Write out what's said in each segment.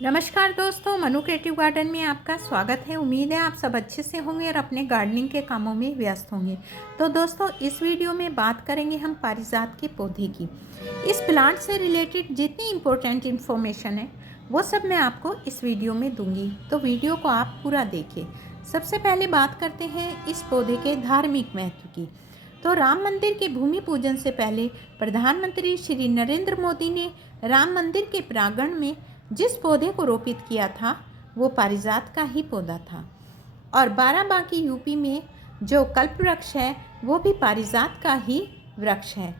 नमस्कार दोस्तों, Manu creative garden में आपका स्वागत है। उम्मीद है आप सब अच्छे से होंगे और अपने गार्डनिंग के कामों में व्यस्त होंगे। तो दोस्तों, इस वीडियो में बात करेंगे हम पारिजात के पौधे की। इस प्लांट से रिलेटेड जितनी इम्पोर्टेंट इन्फॉर्मेशन है वो सब मैं आपको इस वीडियो में दूंगी, तो वीडियो को आप पूरा देखिए। सबसे पहले बात करते हैं इस पौधे के धार्मिक महत्व की। तो राम मंदिर के भूमि पूजन से पहले प्रधानमंत्री श्री नरेंद्र मोदी ने राम मंदिर के प्रांगण में जिस पौधे को रोपित किया था वो पारिजात का ही पौधा था। और बाराबांकी यूपी में जो कल्प वृक्ष है वो भी पारिजात का ही वृक्ष है।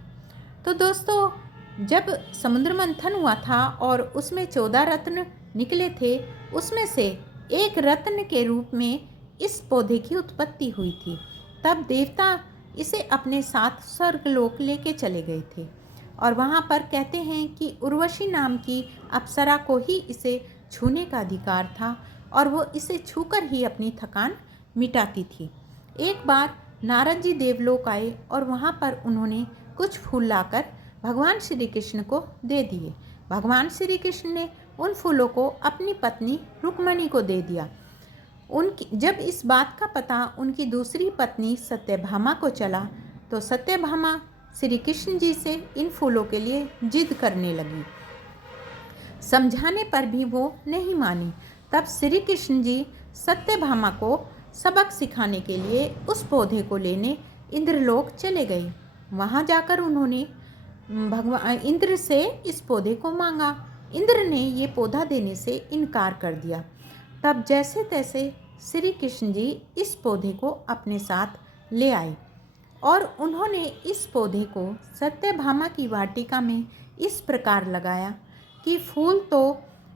तो दोस्तों, जब समुद्र मंथन हुआ था और उसमें 14 रत्न निकले थे, उसमें से एक रत्न के रूप में इस पौधे की उत्पत्ति हुई थी। तब देवता इसे अपने साथ स्वर्गलोक लेके चले गए थे और वहाँ पर कहते हैं कि उर्वशी नाम की अप्सरा को ही इसे छूने का अधिकार था और वो इसे छूकर ही अपनी थकान मिटाती थी। एक बार नारद जी देवलोक आए और वहाँ पर उन्होंने कुछ फूल लाकर भगवान श्री कृष्ण को दे दिए। भगवान श्री कृष्ण ने उन फूलों को अपनी पत्नी रुक्मणी को दे दिया। जब इस बात का पता उनकी दूसरी पत्नी सत्यभामा को चला तो सत्यभामा श्री कृष्ण जी से इन फूलों के लिए जिद करने लगी। समझाने पर भी वो नहीं मानी। तब श्री कृष्ण जी सत्यभामा को सबक सिखाने के लिए उस पौधे को लेने इंद्रलोक चले गए। वहाँ जाकर उन्होंने भगवान इंद्र से इस पौधे को मांगा। इंद्र ने ये पौधा देने से इनकार कर दिया। तब जैसे तैसे श्री कृष्ण जी इस पौधे को अपने साथ ले आए और उन्होंने इस पौधे को सत्यभामा की वाटिका में इस प्रकार लगाया कि फूल तो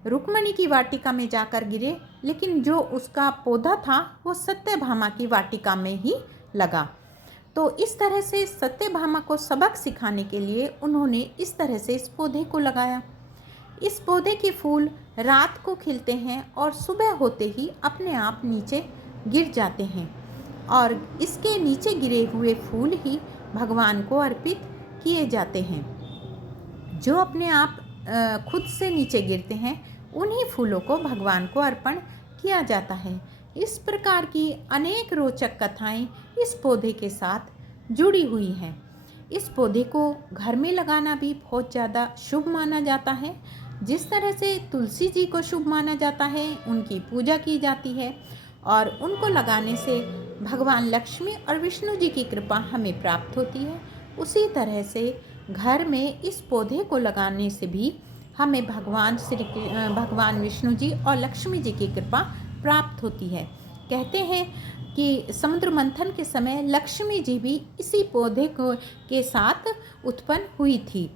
रुक्मणी की वाटिका में जाकर गिरे, लेकिन जो उसका पौधा था वो सत्यभामा की वाटिका में ही लगा। तो इस तरह से सत्यभामा को सबक सिखाने के लिए उन्होंने इस तरह से इस पौधे को लगाया। इस पौधे के फूल रात को खिलते हैं और सुबह होते ही अपने आप नीचे गिर जाते हैं और इसके नीचे गिरे हुए फूल ही भगवान को अर्पित किए जाते हैं। जो अपने आप खुद से नीचे गिरते हैं उन्हीं फूलों को भगवान को अर्पण किया जाता है। इस प्रकार की अनेक रोचक कथाएं इस पौधे के साथ जुड़ी हुई हैं। इस पौधे को घर में लगाना भी बहुत ज़्यादा शुभ माना जाता है। जिस तरह से तुलसी जी को शुभ माना जाता है, उनकी पूजा की जाती है और उनको लगाने से भगवान लक्ष्मी और विष्णु जी की कृपा हमें प्राप्त होती है, उसी तरह से घर में इस पौधे को लगाने से भी हमें भगवान विष्णु जी और लक्ष्मी जी की कृपा प्राप्त होती है। कहते हैं कि समुद्र मंथन के समय लक्ष्मी जी भी इसी पौधे के साथ उत्पन्न हुई थी।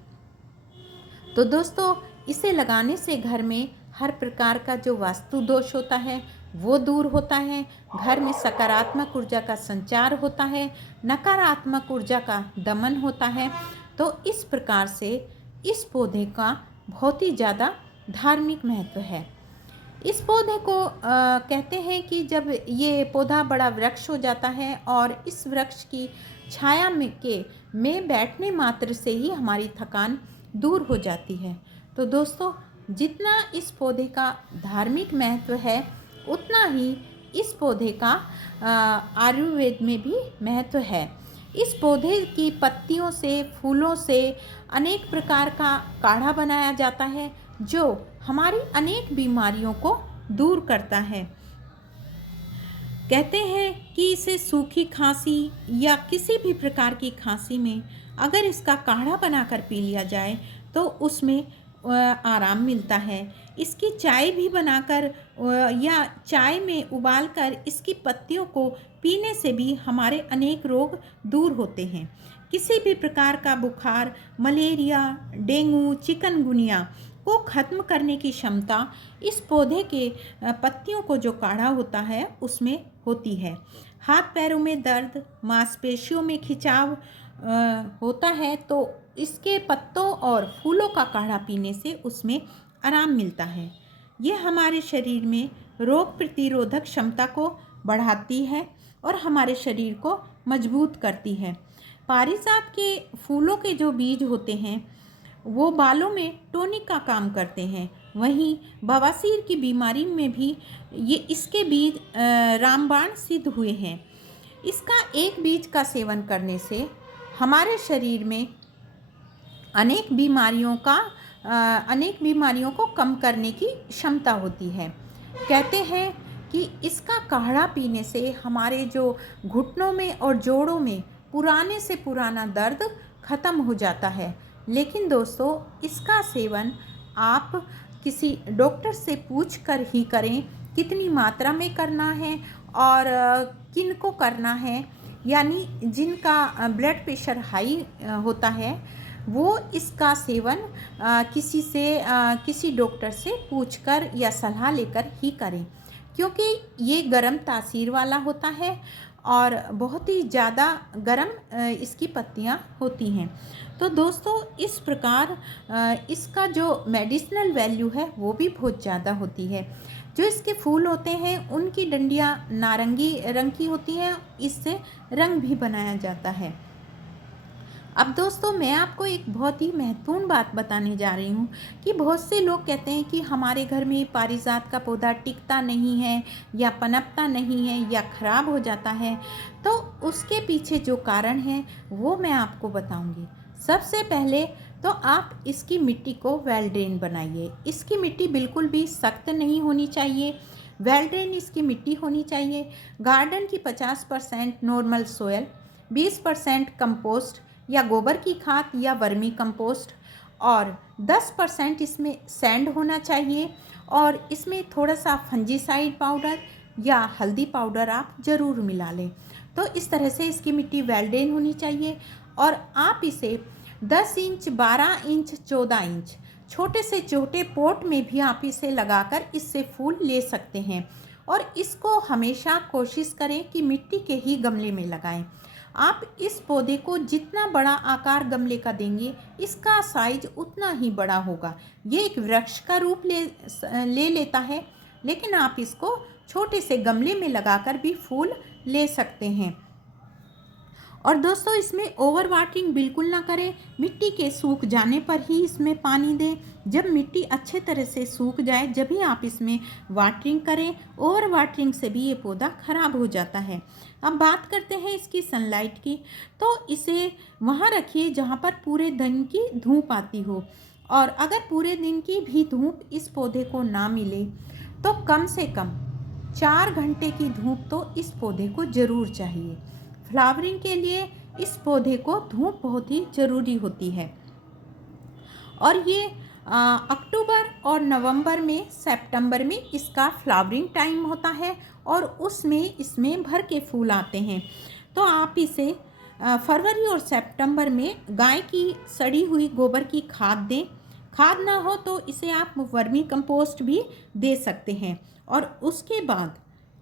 तो दोस्तों, इसे लगाने से घर में हर प्रकार का जो वास्तु दोष होता है वो दूर होता है। घर में सकारात्मक ऊर्जा का संचार होता है, नकारात्मक ऊर्जा का दमन होता है। तो इस प्रकार से इस पौधे का बहुत ही ज़्यादा धार्मिक महत्व है। इस पौधे को कहते हैं कि जब ये पौधा बड़ा वृक्ष हो जाता है और इस वृक्ष की छाया में बैठने मात्र से ही हमारी थकान दूर हो जाती है। तो दोस्तों, जितना इस पौधे का धार्मिक महत्व है उतना ही इस पौधे का आयुर्वेद में भी महत्व है। इस पौधे की पत्तियों से, फूलों से अनेक प्रकार का काढ़ा बनाया जाता है जो हमारी अनेक बीमारियों को दूर करता है। कहते हैं कि इसे सूखी खांसी या किसी भी प्रकार की खांसी में अगर इसका काढ़ा बनाकर पी लिया जाए तो उसमें आराम मिलता है। इसकी चाय भी बनाकर या चाय में उबालकर इसकी पत्तियों को पीने से भी हमारे अनेक रोग दूर होते हैं। किसी भी प्रकार का बुखार, मलेरिया, डेंगू, चिकनगुनिया को खत्म करने की क्षमता इस पौधे के पत्तियों को जो काढ़ा होता है उसमें होती है। हाथ पैरों में दर्द, मांसपेशियों में खिंचाव होता है तो इसके पत्तों और फूलों का काढ़ा पीने से उसमें आराम मिलता है। यह हमारे शरीर में रोग प्रतिरोधक क्षमता को बढ़ाती है और हमारे शरीर को मजबूत करती है। पारिजात के फूलों के जो बीज होते हैं वो बालों में टॉनिक का काम करते हैं। वहीं बवासीर की बीमारी में भी ये इसके बीज रामबाण सिद्ध हुए हैं। इसका एक बीज का सेवन करने से हमारे शरीर में अनेक बीमारियों को कम करने की क्षमता होती है। कहते हैं कि इसका काढ़ा पीने से हमारे जो घुटनों में और जोड़ों में पुराने से पुराना दर्द ख़त्म हो जाता है। लेकिन दोस्तों, इसका सेवन आप किसी डॉक्टर से पूछ कर ही करें कितनी मात्रा में करना है और किन को करना है। यानी जिनका ब्लड प्रेशर हाई होता है वो इसका सेवन किसी डॉक्टर से पूछकर या सलाह लेकर ही करें, क्योंकि ये गर्म तासीर वाला होता है और बहुत ही ज़्यादा गर्म इसकी पत्तियाँ होती हैं। तो दोस्तों, इस प्रकार इसका जो मेडिसिनल वैल्यू है वो भी बहुत ज़्यादा होती है। जो इसके फूल होते हैं उनकी डंडियाँ नारंगी रंग की होती हैं, इससे रंग भी बनाया जाता है। अब दोस्तों, मैं आपको एक बहुत ही महत्वपूर्ण बात बताने जा रही हूँ कि बहुत से लोग कहते हैं कि हमारे घर में पारिजात का पौधा टिकता नहीं है या पनपता नहीं है या ख़राब हो जाता है। तो उसके पीछे जो कारण है वो मैं आपको बताऊँगी। सबसे पहले तो आप इसकी मिट्टी को वेल ड्रेन बनाइए। इसकी मिट्टी बिल्कुल भी सख्त नहीं होनी चाहिए, वेल ड्रेन इसकी मिट्टी होनी चाहिए। गार्डन की 50% नॉर्मल सोयल, 20% कंपोस्ट या गोबर की खाद या वर्मी कंपोस्ट और 10% इसमें सैंड होना चाहिए और इसमें थोड़ा सा फंजीसाइड पाउडर या हल्दी पाउडर आप ज़रूर मिला लें। तो इस तरह से इसकी मिट्टी वेल ड्रेन होनी चाहिए और आप इसे 10 इंच, 12 इंच, 14 इंच छोटे से छोटे पॉट में भी आप इसे लगाकर इससे फूल ले सकते हैं। और इसको हमेशा कोशिश करें कि मिट्टी के ही गमले में लगाएं। आप इस पौधे को जितना बड़ा आकार गमले का देंगे इसका साइज उतना ही बड़ा होगा। ये एक वृक्ष का रूप ले लेता है, लेकिन आप इसको छोटे से गमले में लगाकर भी फूल ले सकते हैं। और दोस्तों, इसमें ओवर वाटरिंग बिल्कुल ना करें। मिट्टी के सूख जाने पर ही इसमें पानी दें। जब मिट्टी अच्छे तरह से सूख जाए जब ही आप इसमें वाटरिंग करें। ओवर वाटरिंग से भी ये पौधा ख़राब हो जाता है। अब बात करते हैं इसकी सनलाइट की। तो इसे वहाँ रखिए जहाँ पर पूरे दिन की धूप आती हो, और अगर पूरे दिन की भी धूप इस पौधे को ना मिले तो कम से कम 4 घंटे की धूप तो इस पौधे को ज़रूर चाहिए। फ्लावरिंग के लिए इस पौधे को धूप बहुत ही ज़रूरी होती है। और ये अक्टूबर और नवंबर में, सितंबर में इसका फ्लावरिंग टाइम होता है और उसमें इसमें भर के फूल आते हैं। तो आप इसे फरवरी और सितंबर में गाय की सड़ी हुई गोबर की खाद दें। खाद ना हो तो इसे आप वर्मी कंपोस्ट भी दे सकते हैं। और उसके बाद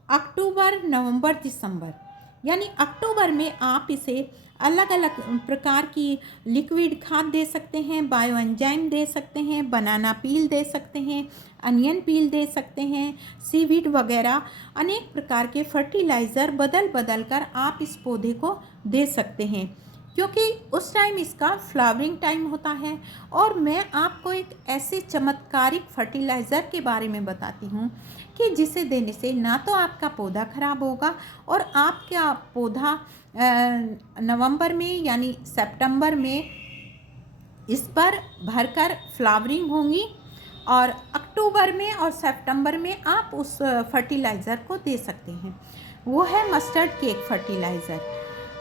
अक्टूबर, नवंबर, दिसंबर, यानी अक्टूबर में आप इसे अलग अलग प्रकार की लिक्विड खाद दे सकते हैं, बायो एंजाइम दे सकते हैं, बनाना पील दे सकते हैं, अनियन पील दे सकते हैं, सीवीड वगैरह अनेक प्रकार के फर्टिलाइज़र बदल बदल कर आप इस पौधे को दे सकते हैं, क्योंकि उस टाइम इसका फ्लावरिंग टाइम होता है। और मैं आपको एक ऐसे चमत्कारिक फर्टिलाइज़र के बारे में बताती हूँ कि जिसे देने से ना तो आपका पौधा ख़राब होगा और आपका पौधा नवंबर में यानी सितंबर में इस पर भरकर फ्लावरिंग होंगी, और अक्टूबर में और सितंबर में आप उस फर्टिलाइज़र को दे सकते हैं। वो है mustard cake fertiliser.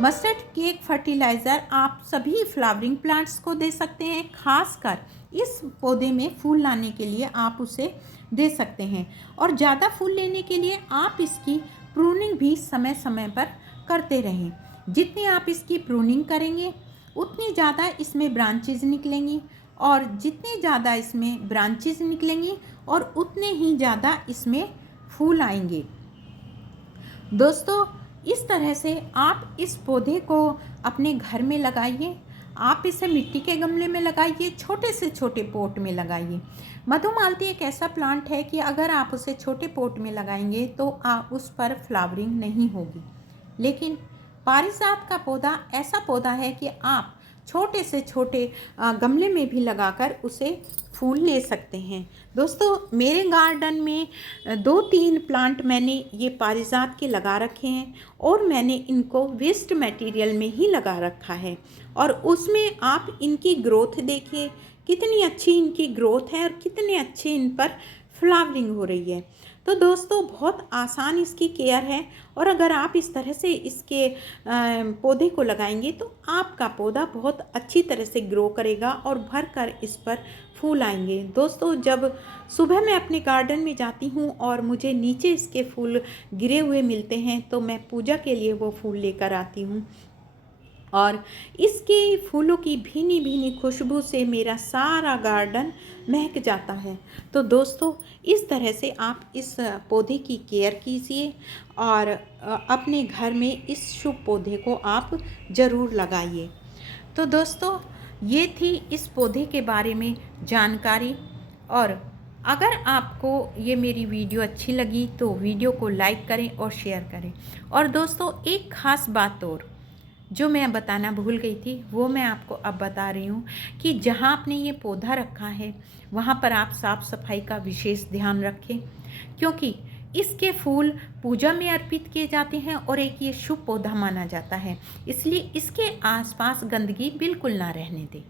Mustard cake fertiliser आप सभी फ्लावरिंग प्लांट्स को दे सकते हैं, खासकर इस पौधे में फूल लाने के लिए आप उसे दे सकते हैं। और ज़्यादा फूल लेने के लिए आप इसकी प्रूनिंग भी समय समय पर करते रहें। जितनी आप इसकी प्रूनिंग करेंगे उतनी ज़्यादा इसमें ब्रांचेज निकलेंगी, और जितनी ज़्यादा इसमें ब्रांचेज निकलेंगी और उतने ही ज़्यादा इसमें फूल आएंगे। दोस्तों, इस तरह से आप इस पौधे को अपने घर में लगाइए। आप इसे मिट्टी के गमले में लगाइए, छोटे से छोटे पॉट में लगाइए। मधुमालती एक ऐसा प्लांट है कि अगर आप उसे छोटे पॉट में लगाएंगे तो उस पर फ्लावरिंग नहीं होगी, लेकिन पारिजात का पौधा ऐसा पौधा है कि आप छोटे से छोटे गमले में भी लगाकर उसे फूल ले सकते हैं। दोस्तों मेरे गार्डन में 2-3 प्लांट मैंने ये पारिजात के लगा रखे हैं और मैंने इनको वेस्ट मटेरियल में ही लगा रखा है, और उसमें आप इनकी ग्रोथ देखिए, कितनी अच्छी इनकी ग्रोथ है और कितने अच्छे इन पर फ्लावरिंग हो रही है। तो दोस्तों बहुत आसान इसकी केयर है, और अगर आप इस तरह से इसके पौधे को लगाएंगे तो आपका पौधा बहुत अच्छी तरह से ग्रो करेगा और भर कर इस पर फूल आएंगे। दोस्तों जब सुबह मैं अपने गार्डन में जाती हूँ और मुझे नीचे इसके फूल गिरे हुए मिलते हैं तो मैं पूजा के लिए वो फूल लेकर आती हूँ, और इसके फूलों की भीनी भीनी खुशबू से मेरा सारा गार्डन महक जाता है। तो दोस्तों इस तरह से आप इस पौधे की केयर कीजिए और अपने घर में इस शुभ पौधे को आप ज़रूर लगाइए। तो दोस्तों ये थी इस पौधे के बारे में जानकारी, और अगर आपको ये मेरी वीडियो अच्छी लगी तो वीडियो को लाइक करें और शेयर करें। और दोस्तों एक ख़ास बात और जो मैं बताना भूल गई थी वो मैं आपको अब बता रही हूँ कि जहाँ आपने ये पौधा रखा है वहाँ पर आप साफ़ सफाई का विशेष ध्यान रखें, क्योंकि इसके फूल पूजा में अर्पित किए जाते हैं और एक ये शुभ पौधा माना जाता है, इसलिए इसके आसपास गंदगी बिल्कुल ना रहने दें।